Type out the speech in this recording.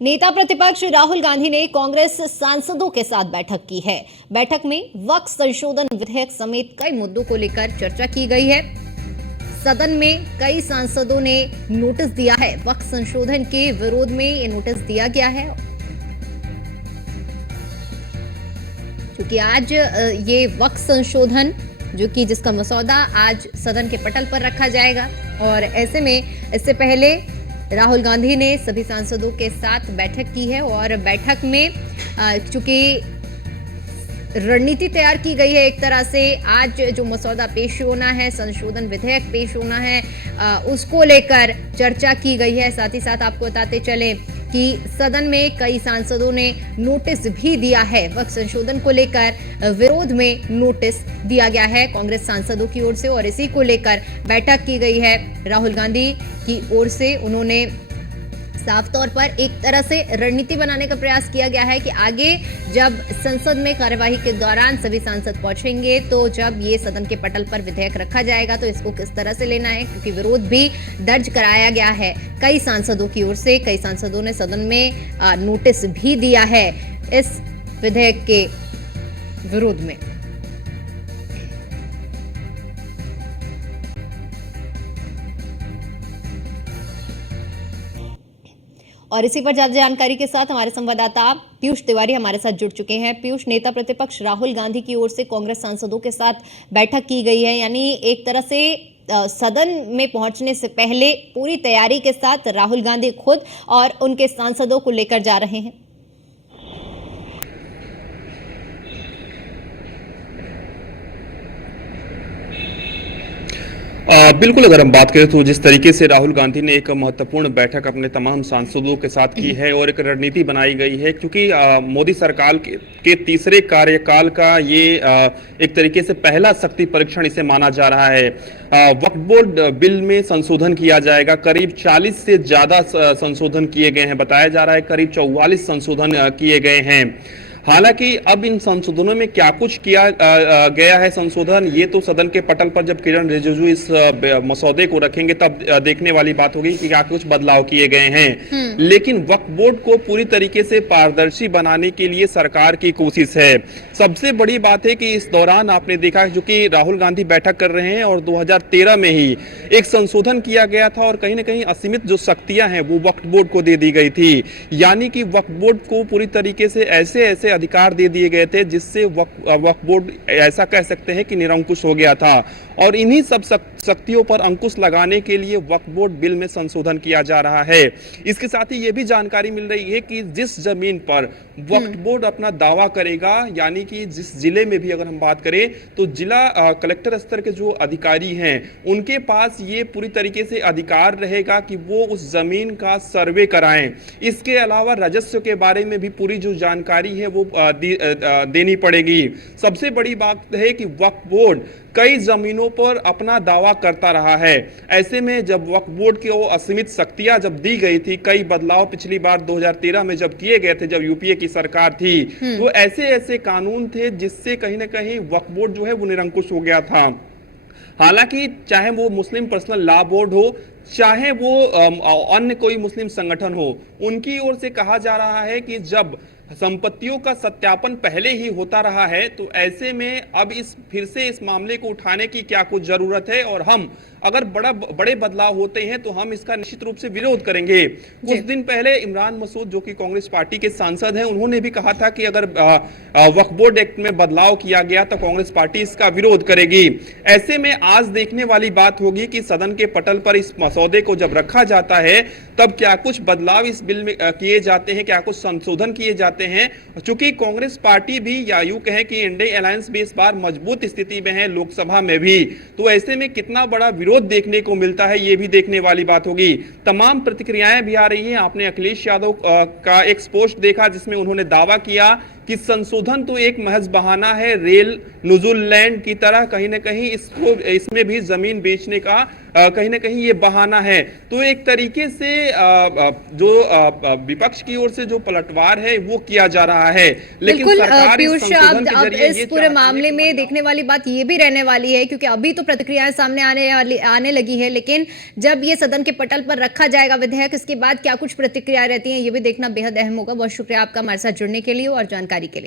नेता प्रतिपक्ष राहुल गांधी ने कांग्रेस सांसदों के साथ बैठक की है। बैठक में वक्फ संशोधन विधेयक समेत कई मुद्दों को लेकर चर्चा की गई है। सदन में कई सांसदों ने नोटिस दिया है। वक्फ संशोधन के विरोध में ये नोटिस दिया गया है, क्योंकि आज ये वक्फ संशोधन जिसका मसौदा आज सदन के पटल पर रखा जाएगा और ऐसे में इससे पहले राहुल गांधी ने सभी सांसदों के साथ बैठक की है और बैठक में चूंकि रणनीति तैयार की गई है, एक तरह से आज जो मसौदा पेश होना है, संशोधन विधेयक पेश होना है, उसको लेकर चर्चा की गई है। साथ ही साथ आपको बताते चले कि सदन में कई सांसदों ने नोटिस भी दिया है। वक्फ संशोधन को लेकर विरोध में नोटिस दिया गया है कांग्रेस सांसदों की ओर से और इसी को लेकर बैठक की गई है। राहुल गांधी की ओर से उन्होंने साफ तौर पर एक तरह से रणनीति बनाने का प्रयास किया गया है कि आगे जब संसद में कार्यवाही के दौरान सभी सांसद पहुंचेंगे तो जब ये सदन के पटल पर विधेयक रखा जाएगा तो इसको किस तरह से लेना है, क्योंकि विरोध भी दर्ज कराया गया है कई सांसदों की ओर से। कई सांसदों ने सदन में नोटिस भी दिया है इस विधेयक के विरोध में। और इसी पर ज्यादा जानकारी के साथ हमारे संवाददाता पीयूष तिवारी हमारे साथ जुड़ चुके हैं। पीयूष, नेता प्रतिपक्ष राहुल गांधी की ओर से कांग्रेस सांसदों के साथ बैठक की गई है, यानी एक तरह से सदन में पहुंचने से पहले पूरी तैयारी के साथ राहुल गांधी खुद और उनके सांसदों को लेकर जा रहे हैं। बिल्कुल, अगर हम बात करें तो जिस तरीके से राहुल गांधी ने एक महत्वपूर्ण बैठक अपने तमाम सांसदों के साथ की है और एक रणनीति बनाई गई है, क्योंकि मोदी सरकार के तीसरे कार्यकाल का ये एक तरीके से पहला शक्ति परीक्षण इसे माना जा रहा है। वक्फ बोर्ड बिल में संशोधन किया जाएगा। करीब 40 से ज्यादा संशोधन किए गए हैं। बताया जा रहा है करीब 44 संशोधन किए गए हैं। हालांकि अब इन संशोधनों में क्या कुछ किया गया है संशोधन, ये तो सदन के पटल पर जब किरण रिजिजू इस मसौदे को रखेंगे तब देखने वाली बात होगी कि क्या कुछ बदलाव किए गए हैं। लेकिन वक्फ बोर्ड को पूरी तरीके से पारदर्शी बनाने के लिए सरकार की कोशिश है। सबसे बड़ी बात है कि इस दौरान आपने देखा जो कि राहुल गांधी बैठक कर रहे हैं और 2013 में ही एक संशोधन किया गया था और कहीं ना कहीं असीमित जो शक्तियां हैं वो वक्फ बोर्ड को दे दी गई थी। यानी कि वक्फ बोर्ड को पूरी तरीके से ऐसे अधिकार दे दिए गए थे जिससे वक्फ बोर्ड ऐसा कह सकते हैं कि निरंकुश हो गया था। और इन्हीं सब शक्तियों पर अंकुश लगाने के लिए वक्फ बोर्ड बिल में संशोधन किया जा रहा है। इसके साथ ही ये भी जानकारी मिल रही है कि जिस जमीन पर वक्फ बोर्ड अपना दावा करेगा, यानी कि जिस जिले में भी अगर हम बात करें तो जिला कलेक्टर स्तर के जो अधिकारी हैं उनके पास ये पूरी तरीके से अधिकार रहेगा कि वो उस जमीन का सर्वे कराएं। इसके अलावा राजस्व के बारे में भी पूरी जो जानकारी है वो देनी पड़ेगी। सबसे बड़ी बात है कि वक्फ बोर्ड कई जमीनों पर अपना दावा करता रहा है। ऐसे में जब वक्फ बोर्ड की वो असीमित शक्तियां जब दी गई थी, कई बदलाव पिछली बार 2013 में जब किए गए थे, जब यूपीए की सरकार थी, तो ऐसे कानून थे जिससे कहीं ना कहीं वक्फ बोर्ड जो है वो निरंकुश हो गया था। हालांकि चाहे वो मुस्लिम पर्सनल लॉ बोर्ड हो, चाहे वो अन्य कोई मुस्लिम संगठन हो, उनकी ओर से कहा जा रहा है कि जब संपत्तियों का सत्यापन पहले ही होता रहा है तो ऐसे में अब फिर से इस मामले को उठाने की क्या कुछ जरूरत है, और हम अगर बड़े बदलाव होते हैं तो हम इसका निश्चित रूप से विरोध करेंगे। कुछ दिन पहले इमरान मसूद जो कि कांग्रेस पार्टी के सांसद हैं, उन्होंने भी कहा था कि अगर वक्फ बोर्ड एक्ट में बदलाव किया गया तो कांग्रेस पार्टी इसका विरोध करेगी। ऐसे में आज देखने वाली बात होगी कि सदन के पटल पर इस मसौदे को जब रखा जाता है तब क्या कुछ बदलाव इस बिल में किए जाते हैं, क्या कुछ संशोधन किए जाते हैं। चूंकि कांग्रेस पार्टी भी, या यूं कहें कि इंडिया अलायंस भी इस बार मजबूत स्थिति में है लोकसभा में भी, तो ऐसे में कितना बड़ा विरोध देखने को मिलता है ये भी देखने वाली बात होगी। तमाम प्रतिक्रियाएं भी आ रही हैं। आपने अखिलेश यादव का एक पोस्ट देखा जिसमें उन्होंने दावा किया कि संशोधन तो एक महज बहाना है, रेल न्यूजीलैंड की तरह कहीं ना कहीं इसमें भी जमीन बेचने का कहीं ना कहीं ये बहाना है। तो एक तरीके से जो विपक्ष की ओर से जो पलटवार है वो किया जा रहा है, लेकिन बिल्कुल सरकार इस पीयूष, संशोधन अब के अब जरिए इस ये पूरे चाहती है मामले कि में देखने वाली बात ये भी रहने वाली है, क्योंकि अभी तो प्रतिक्रियाएं सामने आने लगी है, लेकिन जब ये सदन के पटल पर रखा जाएगा विधेयक, इसके बाद क्या कुछ प्रतिक्रियाएं रहती हैं ये भी देखना बेहद अहम होगा। बहुत शुक्रिया आपका हमारे साथ जुड़ने के लिए और जानकारी के लिए।